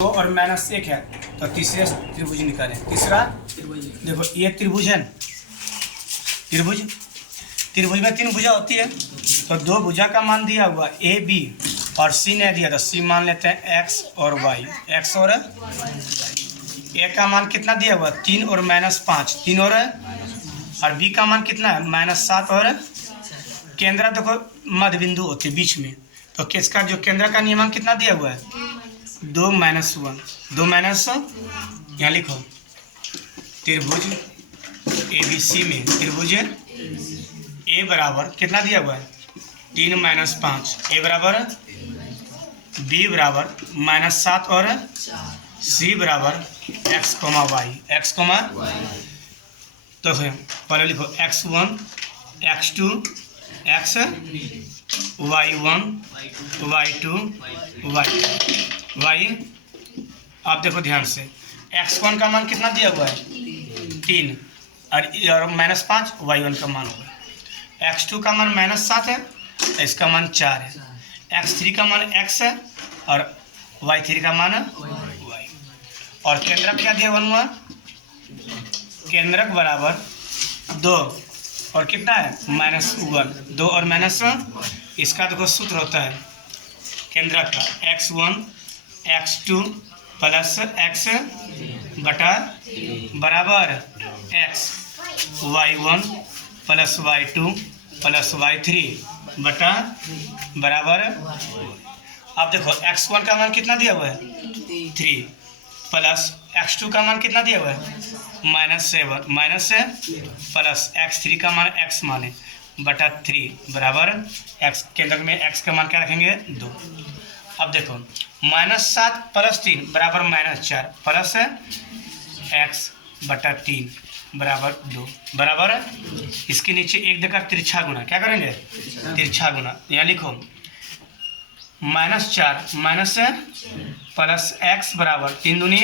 दो और माइनस एक है तो तीसरे त्रिभुज निकालें। तीसरा देखो ये त्रिभुज है, त्रिभुज में तीन भुजा होती है तो दो भुजा का मान दिया हुआ ए बी और सी ने दिया तो सी मान लेते हैं एक्स और वाई। एक्स और ए का मान कितना दिया हुआ 3 और -5 3 और बी का मान कितना है -7 और केंद्र देखो मध्य बिंदु होते बीच में तो किसका जो केंद्र का नियमन कितना दिया हुआ है 2 - 1 2 माइनस यहाँ लिखो त्रिभुज ए बी सी में त्रिभुज ए बराबर कितना दिया हुआ है 3 - 5 ए बराबर बी बराबर -7 और सी बराबर x, y x, तो फिर पहले लिखो x1 x2 x y1 y2 y। आप देखो ध्यान से x1 का मान कितना दिया हुआ है 3 और -5 y1 का मान होगा। x2 का मान -7 है, इसका मान 4 है। x3 का मान x है और y3 का मान y। और केंद्रक क्या दिया हुआ केंद्रक बराबर 2 और कितना है -1 2 और माइनस इसका देखो सूत्र होता है केंद्रक का x1 x2 प्लस x बटा बराबर x y1 plus y2 plus y3 बटा बराबर। अब देखो x1 का मान कितना दिया हुआ है 3 प्लस x2 का मान कितना दिया हुआ है -7 माइनस प्लस x3 का मान x माने बटा 3 बराबर x। केंद्र में x का मान क्या रखेंगे 2। अब देखो -7 प्लस 3 बराबर -4 प्लस x बटा 3 बराबर 2 बराबर इसके नीचे एक देकर तिरछा गुना क्या करेंगे तिरछा गुना। यहाँ लिखो -4 माइनस प्लस x बराबर 3 दूनी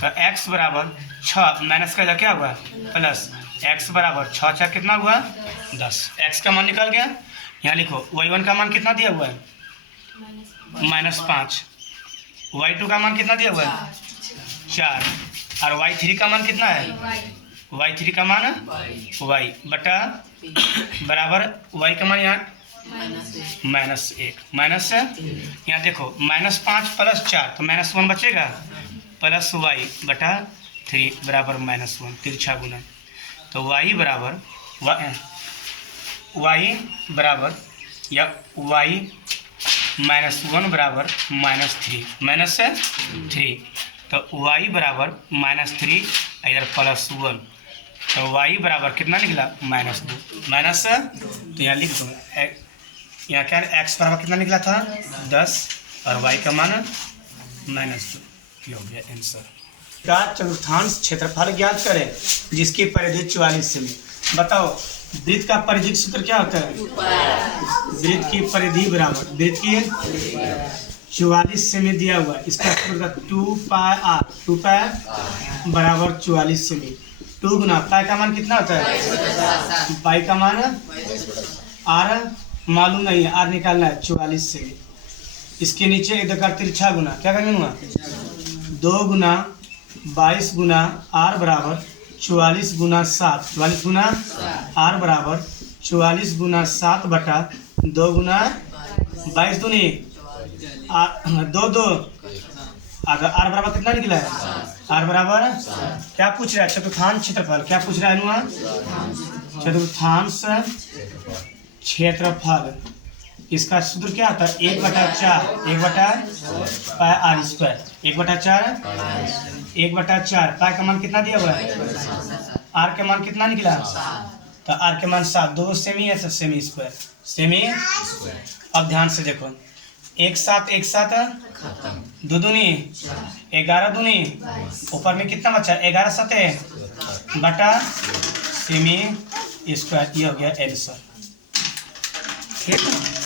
तो x बराबर 6 माइनस का क्या हुआ प्लस x बराबर 6 4 कितना हुआ 10। x का मान निकल गया। यहाँ लिखो y1 का मान कितना दिया हुआ है -5 y2 का मान कितना दिया हुआ है 4 और y3 का मान कितना है y3 का मान y बटा बराबर y का मान यहाँ -1 माइनस यहाँ देखो -5 प्लस 4 तो -1 बचेगा प्लस y बटा 3 बराबर -1 तिरछा गुना। तो y बराबर या y -1 बराबर -3 तो y बराबर -3 इधर +1 तो y बराबर कितना निकला -2 माइनस तो यहाँ लिख दो यहाँ क्या x बराबर कितना निकला था 10 और y का मान -2 हो गया आंसर। का चतुर्थांश क्षेत्रफल ज्ञात करें जिसकी परिधि 44 सेमी। बताओ वृत्त का परिधि सूत्र क्या होता है वृत्त की परिधि बराबर वृत्त की 44 सेमी दिया हुआ इसका सूत्र 2 पाई बराबर 44 सेमी। 2 गुना पाई का मान कितना होता है पाई का मान आर मालूम नहीं है आर निकालना है 44 सेमी। इसके नीचे एक दो तिरछा गुना क्या करेंगे 2 गुना 22 गुना आर बराबर 44 गुना 7 44 गुना आर बराबर 44 गुना 7 बटा 2 गुना 22 दूनी 2 आर बराबर कितना निकला है आर बराबर क्या पूछ रहा है चतुर्थांश क्षेत्रफल क्या पूछ रहा है अनुमान चतुर्थांश क्षेत्रफल। इसका सूत्र क्या आता है 1/4 1/4 पाई का मान कितना दिया हुआ है आर का मान कितना निकला तो आर के मान 7 2 सेमी है तो सेमी। अब ध्यान से देखो 1 7 2 दूनी 11 दूनी ऊपर में कितना बचा 11 7 बटा सेमी स्क्वायर। ये हो गया आंसर ठीक है।